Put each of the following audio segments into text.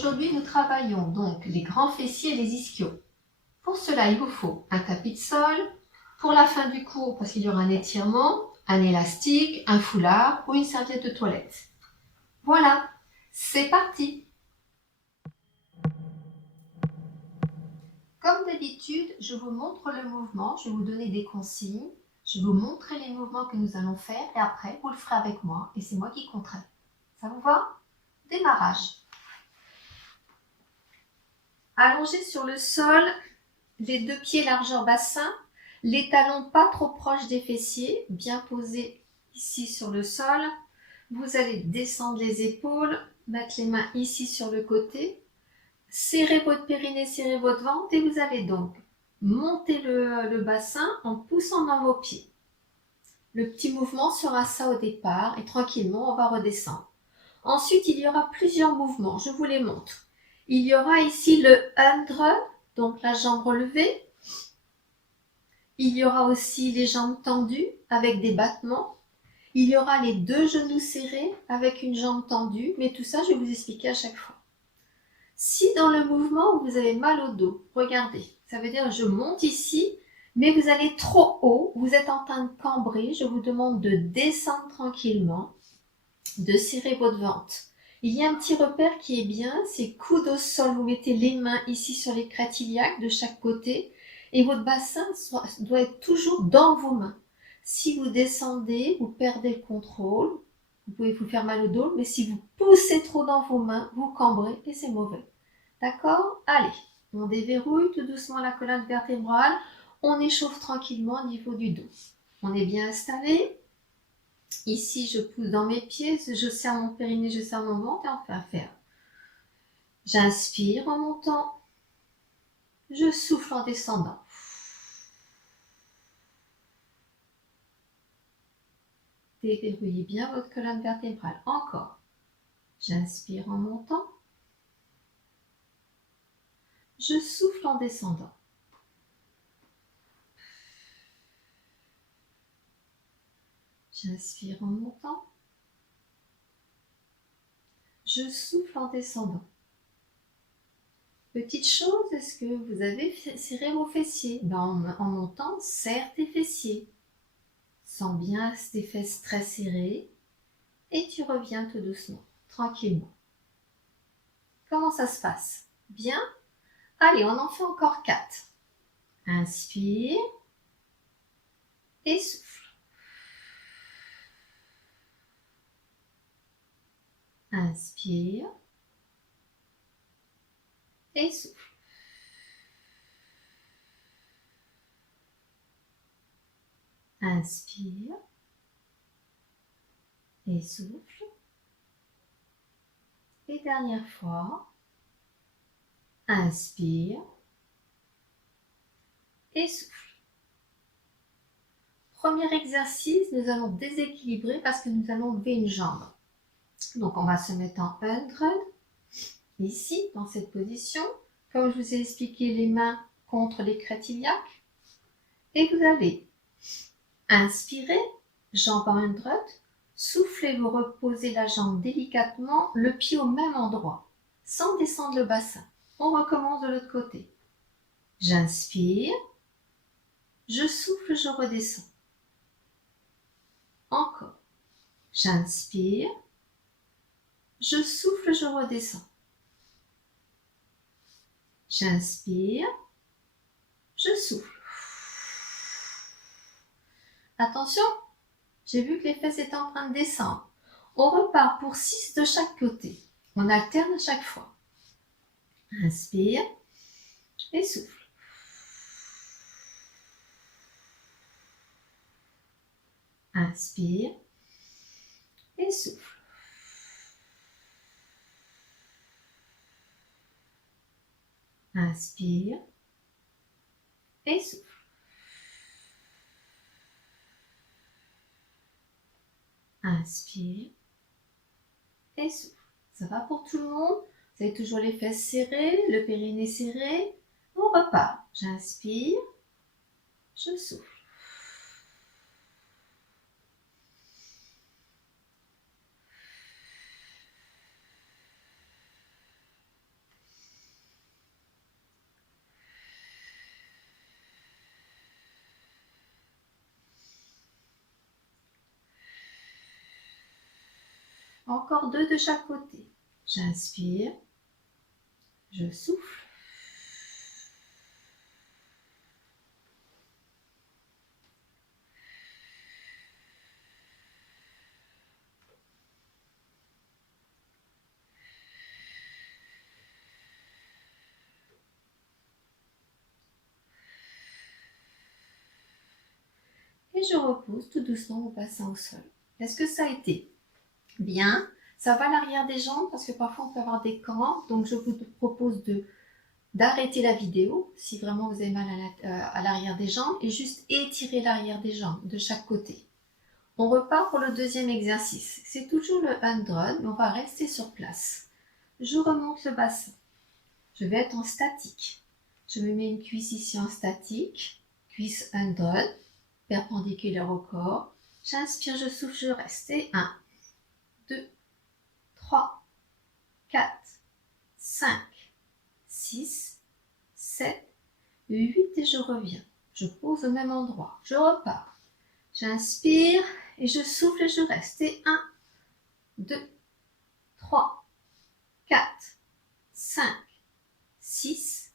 Aujourd'hui, nous travaillons donc les grands fessiers et les ischios. Pour cela, il vous faut un tapis de sol. Pour la fin du cours, parce qu'il y aura un étirement, un élastique, un foulard ou une serviette de toilette. Voilà, c'est parti! Comme d'habitude, je vous montre le mouvement, je vais vous donner des consignes, je vais vous montrer les mouvements que nous allons faire et après, vous le ferez avec moi et c'est moi qui compterai. Ça vous va? Démarrage. Allongez sur le sol, les deux pieds largeur bassin, les talons pas trop proches des fessiers, bien posés ici sur le sol. Vous allez descendre les épaules, mettre les mains ici sur le côté, serrez votre périnée, serrez votre ventre et vous allez donc monter le bassin en poussant dans vos pieds. Le petit mouvement sera ça au départ et tranquillement on va redescendre. Ensuite, il y aura plusieurs mouvements, je vous les montre. Il y aura ici le 100, donc la jambe relevée. Il y aura aussi les jambes tendues avec des battements. Il y aura les deux genoux serrés avec une jambe tendue, mais tout ça, je vais vous expliquer à chaque fois. Si dans le mouvement, vous avez mal au dos, regardez, ça veut dire je monte ici, mais vous allez trop haut, vous êtes en train de cambrer, je vous demande de descendre tranquillement, de serrer votre ventre. Il y a un petit repère qui est bien, c'est coude au sol, vous mettez les mains ici sur les crêtes iliaques de chaque côté et votre bassin doit être toujours dans vos mains. Si vous descendez, vous perdez le contrôle, vous pouvez vous faire mal au dos, mais si vous poussez trop dans vos mains, vous cambrez et c'est mauvais. D'accord? Allez, on déverrouille tout doucement la colonne vertébrale, on échauffe tranquillement au niveau du dos. On est bien installé. Ici, je pousse dans mes pieds, je serre mon périnée, je serre mon ventre et on fait faire. J'inspire en montant, je souffle en descendant. Déverrouillez bien votre colonne vertébrale. Encore. J'inspire en montant, je souffle en descendant. J'inspire en montant, je souffle en descendant. Petite chose, est-ce que vous avez serré vos fessiers? En montant, serre tes fessiers. Sens bien tes fesses très serrées et tu reviens tout doucement, tranquillement. Comment ça se passe? Bien? Allez, on en fait encore 4. Inspire et souffle. Inspire et souffle. Inspire et souffle. Et dernière fois, inspire et souffle. Premier exercice, nous allons déséquilibrer parce que nous allons lever une jambe. Donc on va se mettre en 100, ici, dans cette position. Comme je vous ai expliqué, les mains contre les crêtes iliaques. Et vous allez inspirer, jambe en 100. Soufflez, vous reposez la jambe délicatement, le pied au même endroit, sans descendre le bassin. On recommence de l'autre côté. J'inspire, je souffle, je redescends. Encore. J'inspire, je souffle, je redescends. J'inspire, je souffle. Attention, j'ai vu que les fesses étaient en train de descendre. On repart pour 6 de chaque côté. On alterne à chaque fois. Inspire et souffle. Inspire et souffle. Inspire et souffle. Inspire et souffle. Ça va pour tout le monde? Vous avez toujours les fesses serrées, le périnée serré. On repart. J'inspire, je souffle. Encore 2 de chaque côté. J'inspire, je souffle. Et je repose tout doucement mon bassin au sol. Est-ce que ça a été bien? Ça va à l'arrière des jambes parce que parfois on peut avoir des crampes. Donc je vous propose d'arrêter la vidéo si vraiment vous avez mal à l'arrière des jambes et juste étirer l'arrière des jambes de chaque côté. On repart pour le deuxième exercice. C'est toujours le 100, mais on va rester sur place. Je remonte le bassin. Je vais être en statique. Je me mets une cuisse ici en statique. Cuisse 100, perpendiculaire au corps. J'inspire, je souffle, je reste. Et 1, 2, 3, 4, 5, 6, 7, 8 et je reviens. Je pose au même endroit. Je repars. J'inspire et je souffle et je reste. Et 1, 2, 3, 4, 5, 6,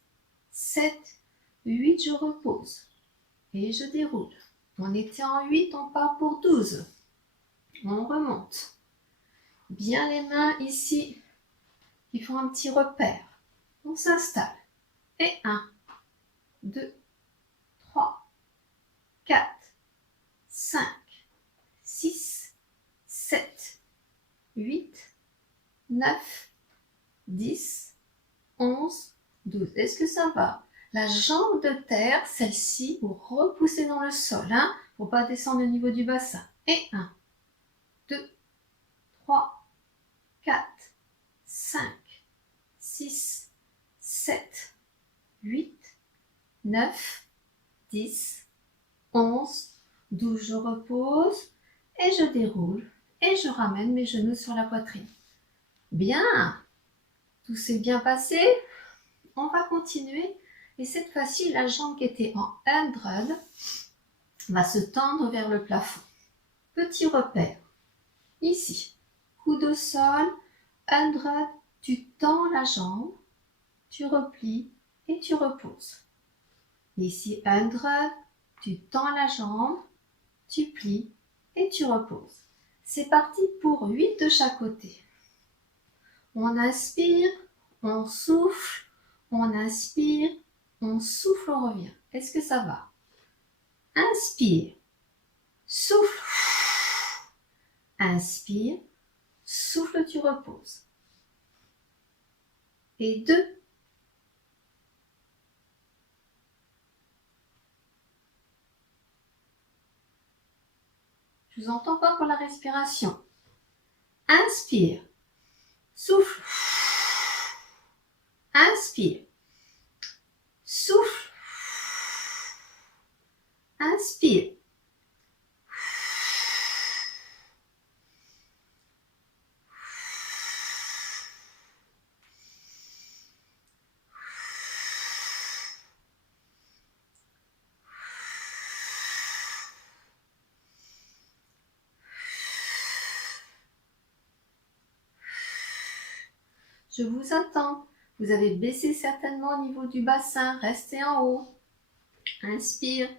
7, 8, je repose. Et je déroule. On était en 8, on part pour 12. On remonte. Bien les mains ici, qui font un petit repère. On s'installe. Et 1, 2, 3, 4, 5, 6, 7, 8, 9, 10, 11, 12. Est-ce que ça va? La jambe de terre, celle-ci, vous repoussez dans le sol, pour pas descendre au niveau du bassin. Et 1, 2, 3, 4, 5, 6, 7, 8, 9, 10, 11, 12. Je repose et je déroule et je ramène mes genoux sur la poitrine. Bien, tout s'est bien passé. On va continuer et cette fois-ci, la jambe qui était en 100 va se tendre vers le plafond. Petit repère, ici, coude au sol, 100, tu tends la jambe, tu replies et tu reposes. Ici, 100, tu tends la jambe, tu plies et tu reposes. C'est parti pour 8 de chaque côté. On inspire, on souffle, on inspire, on souffle, on revient. Est-ce que ça va? Inspire, souffle, inspire, souffle, tu reposes. Et 2. Je vous entends pas pour la respiration. Inspire, souffle, inspire, souffle, inspire. Je vous attends. Vous avez baissé certainement au niveau du bassin. Restez en haut. Inspire.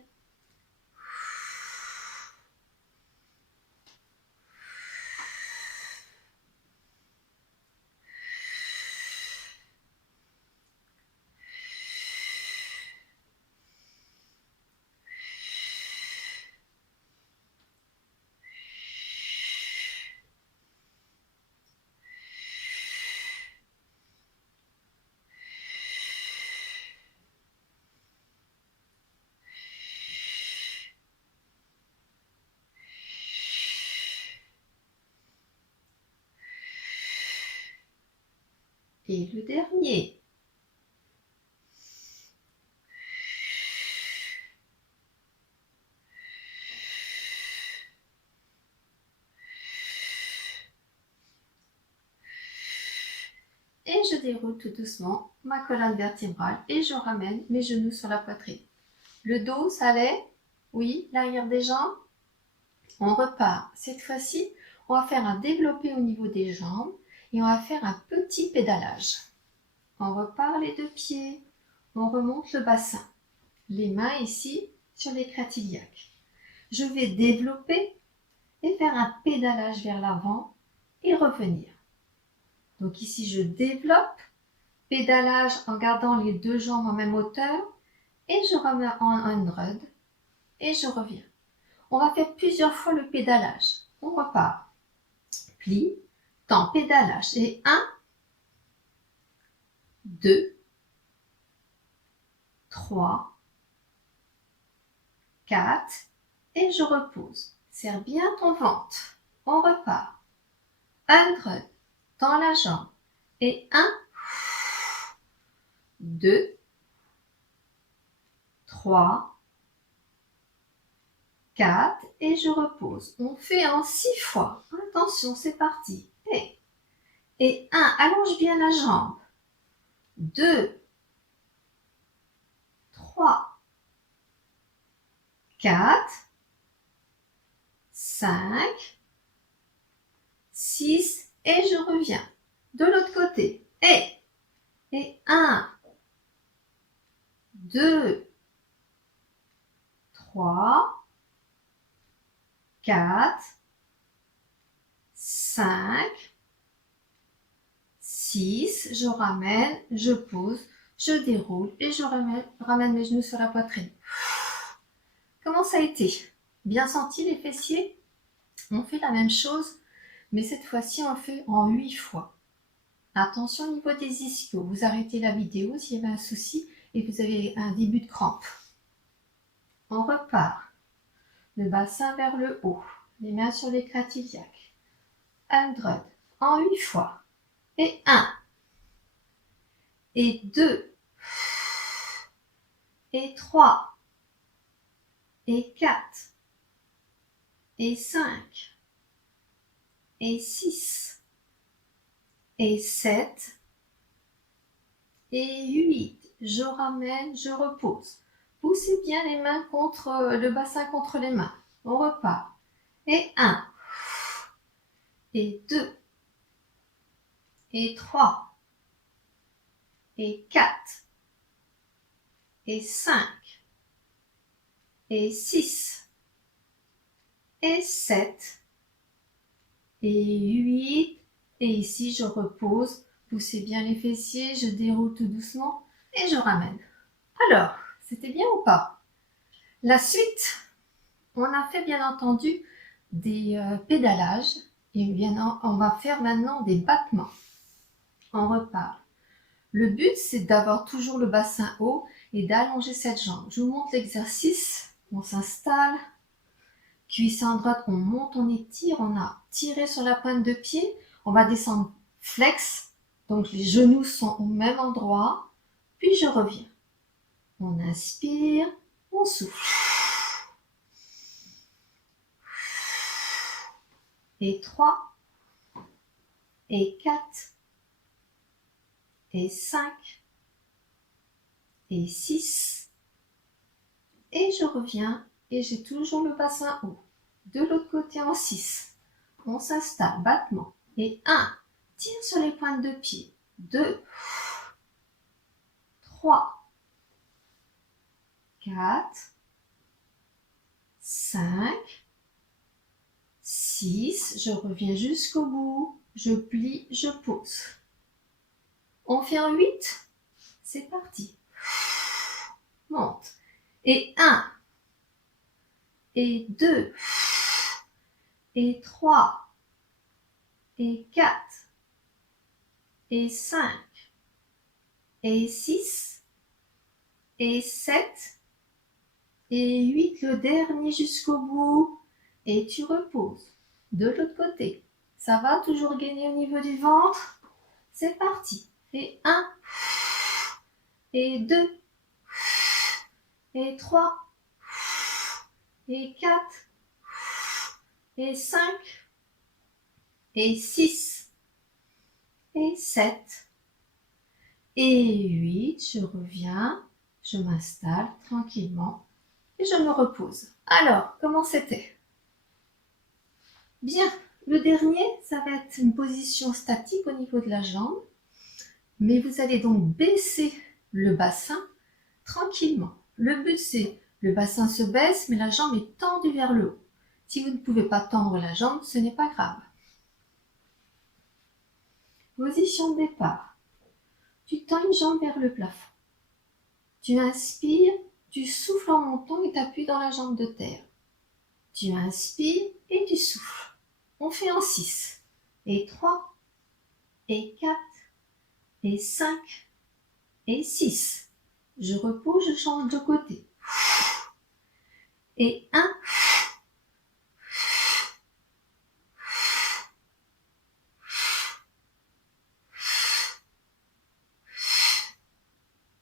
Et le dernier. Et je déroule tout doucement ma colonne vertébrale et je ramène mes genoux sur la poitrine. Le dos, ça allait? Oui, l'arrière des jambes? On repart. Cette fois-ci, On va faire un développé au niveau des jambes et on va faire un petit pédalage. On repart les deux pieds, on remonte le bassin. Les mains ici sur l'écrase iliaque. Je vais développer et faire un pédalage vers l'avant et revenir. Donc ici, je développe, pédalage en gardant les deux jambes en même hauteur et je remets en unrod et je reviens. On va faire plusieurs fois le pédalage. On repart. Plie, temps, pédalage. Et 1, 2, 3, 4 et je repose. Serre bien ton ventre. On repart. Unrod, tends la jambe. Et 1, 2, 3, 4 et je repose. On fait en 6 fois. Attention, c'est parti. Et 1, allonge bien la jambe. 2, 3, 4, 5, 6 et je reviens. De l'autre côté. Et 1, 2, 3, 4, 5, 6, je ramène, je pose, je déroule et je ramène mes genoux sur la poitrine. Comment ça a été? Bien senti les fessiers? On fait la même chose, mais cette fois-ci on le fait en 8 fois. Attention au niveau des ischios, vous arrêtez la vidéo s'il y avait un souci et vous avez un début de crampe. On repart. Le bassin vers le haut, les mains sur l'écrase iliaque. Unrod en 8 fois. Et 1, et 2, et 3, et 4, et 5, et 6, et 7, et 8. Je ramène, je repose. Poussez bien les mains contre le bassin contre les mains. On repart. Et 1, et 2, et 3, et 4, et 5, et 6, et 7, et 8. Et ici, je repose. Poussez bien les fessiers, je déroule tout doucement et je ramène. Alors, c'était bien ou pas? La suite, on a fait bien entendu des pédalages et bien, on va faire maintenant des battements. On repart. Le but, c'est d'avoir toujours le bassin haut et d'allonger cette jambe. Je vous montre l'exercice. On s'installe. Cuisse en droite, on monte, on étire. On a tiré sur la pointe de pied. On va descendre flex. Donc les genoux sont au même endroit. Puis je reviens. On inspire, on souffle. Et 3, et 4, et 5, et 6. Et je reviens et j'ai toujours le bassin haut. De l'autre côté en 6. On s'installe, battement. Et 1, tire sur les pointes de pied. 2, 3, 4, 5, 6, je reviens jusqu'au bout, je plie, je pose. On fait en 8, c'est parti. Monte. Et 1, et 2, et 3, et 4, et 5, et 6, et 7, et 8, le dernier jusqu'au bout. Et tu reposes. De l'autre côté. Ça va toujours gagner au niveau du ventre. C'est parti. Et 1, et 2, et 3, et 4, et 5, et 6, et 7, et 8. Je reviens, je m'installe tranquillement et je me repose. Alors, comment c'était? Bien. Le dernier, ça va être une position statique au niveau de la jambe. Mais vous allez donc baisser le bassin tranquillement. Le but, c'est le bassin se baisse, mais la jambe est tendue vers le haut. Si vous ne pouvez pas tendre la jambe, ce n'est pas grave. Position de départ. Tu tends une jambe vers le plafond. Tu inspires, tu souffles en montant et t'appuies dans la jambe de terre. Tu inspires et tu souffles. On fait en 6. Et 3. Et 4. Et 5. Et 6. Je repose, je change de côté. Et 1.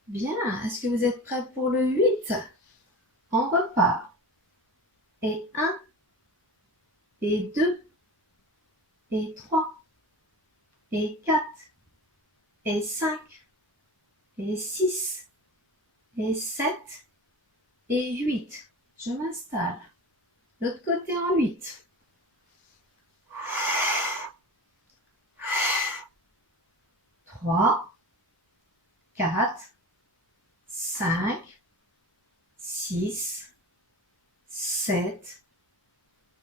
Bien, est-ce que vous êtes prêts pour le 8? On repart. Et 1. Et 2. Et 3. Et 4. Et 5. Et 6. Et 7. Et 8. Je m'installe. L'autre côté en 8. 3, 4, 5, 6, 7,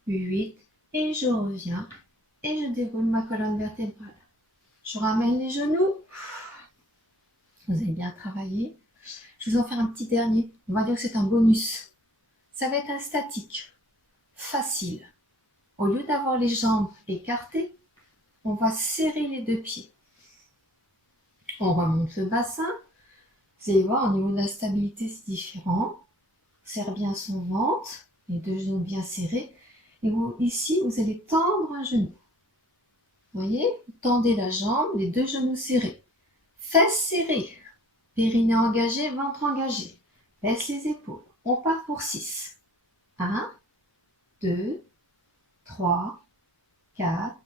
8 et je reviens et je déroule ma colonne vertébrale. Je ramène les genoux. Vous avez bien travaillé. Je vais vous en faire un petit dernier. On va dire que c'est un bonus. Ça va être un statique. Facile. Au lieu d'avoir les jambes écartées, on va serrer les deux pieds. On remonte le bassin. Vous allez voir, au niveau de la stabilité, c'est différent. On serre bien son ventre, les deux genoux bien serrés. Et vous, ici, vous allez tendre un genou. Vous voyez, vous tendez la jambe, les deux genoux serrés. Fesses serrées. Périnée engagé, ventre engagé. Baisse les épaules. On part pour 6. 1, 2, 3, 4,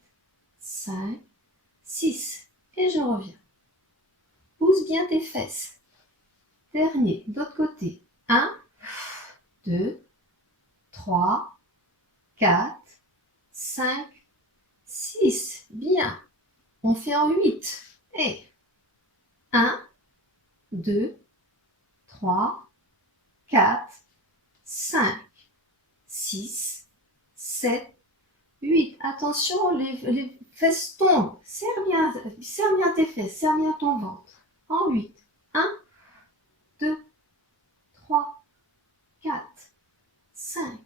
5, 6. Et je reviens. Pousse bien tes fesses. Dernier, de l'autre côté. 1, 2, 3, 4, 5, 6. Bien. On fait en 8. Et 1, 2, 3, 4, 5, 6, 7, 8. Attention, les fesses tombent. Serre bien tes fesses, serre bien ton ventre. En 8. 1, 2, 3, 4, 5,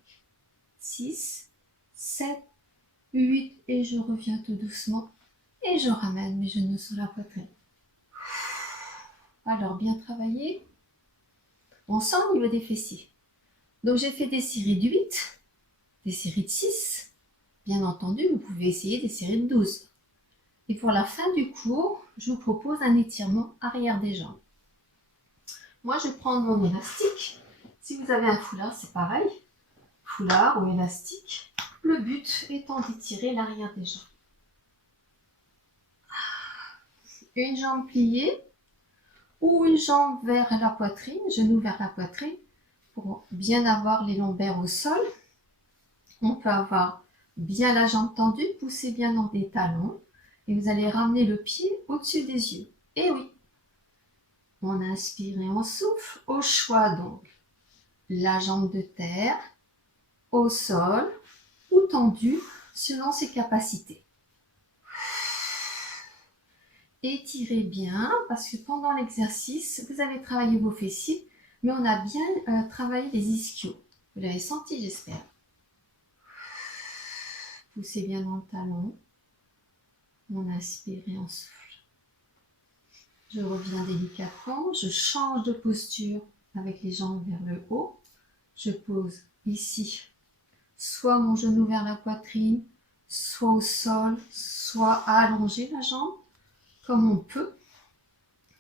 6, 7, 8. Et je reviens tout doucement. Et je ramène mes genoux sur la poitrine. Alors, bien travaillé. On sent au niveau des fessiers. Donc, j'ai fait des séries de 8, des séries de 6. Bien entendu, vous pouvez essayer des séries de 12. Et pour la fin du cours, je vous propose un étirement arrière des jambes. Moi, je vais prendre mon élastique. Si vous avez un foulard, c'est pareil. Foulard ou élastique. Le but étant d'étirer l'arrière des jambes. Une jambe pliée ou une jambe vers la poitrine, genou vers la poitrine, pour bien avoir les lombaires au sol. On peut avoir bien la jambe tendue, pousser bien dans des talons et vous allez ramener le pied au-dessus des yeux. Et oui, on inspire et on souffle. Au choix donc, la jambe de terre, au sol ou tendue selon ses capacités. Étirez bien parce que pendant l'exercice, vous avez travaillé vos fessiers, mais on a bien travaillé les ischios. Vous l'avez senti, j'espère. Poussez bien dans le talon. On inspire et on souffle. Je reviens délicatement. Je change de posture avec les jambes vers le haut. Je pose ici soit mon genou vers la poitrine, soit au sol, soit à allonger la jambe, comme on peut.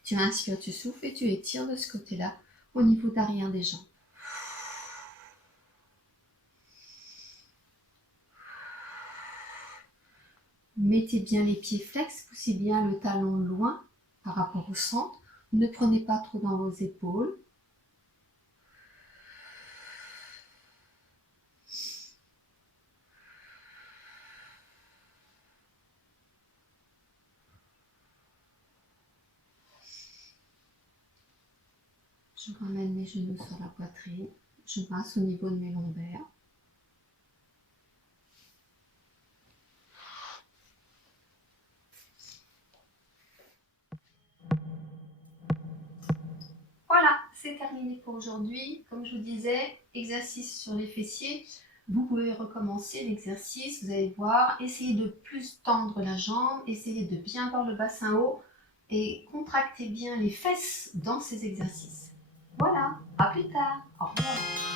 Tu inspires, tu souffles et tu étires de ce côté-là au niveau d'arrière des jambes. Mettez bien les pieds flex, poussez bien le talon loin par rapport au centre. Ne prenez pas trop dans vos épaules. Je ramène mes genoux sur la poitrine. Je masse au niveau de mes lombaires. Voilà, c'est terminé pour aujourd'hui. Comme je vous disais, exercice sur les fessiers. Vous pouvez recommencer l'exercice, vous allez voir, essayez de plus tendre la jambe, essayez de bien avoir le bassin haut et contractez bien les fesses dans ces exercices. Voilà, à plus tard, au revoir.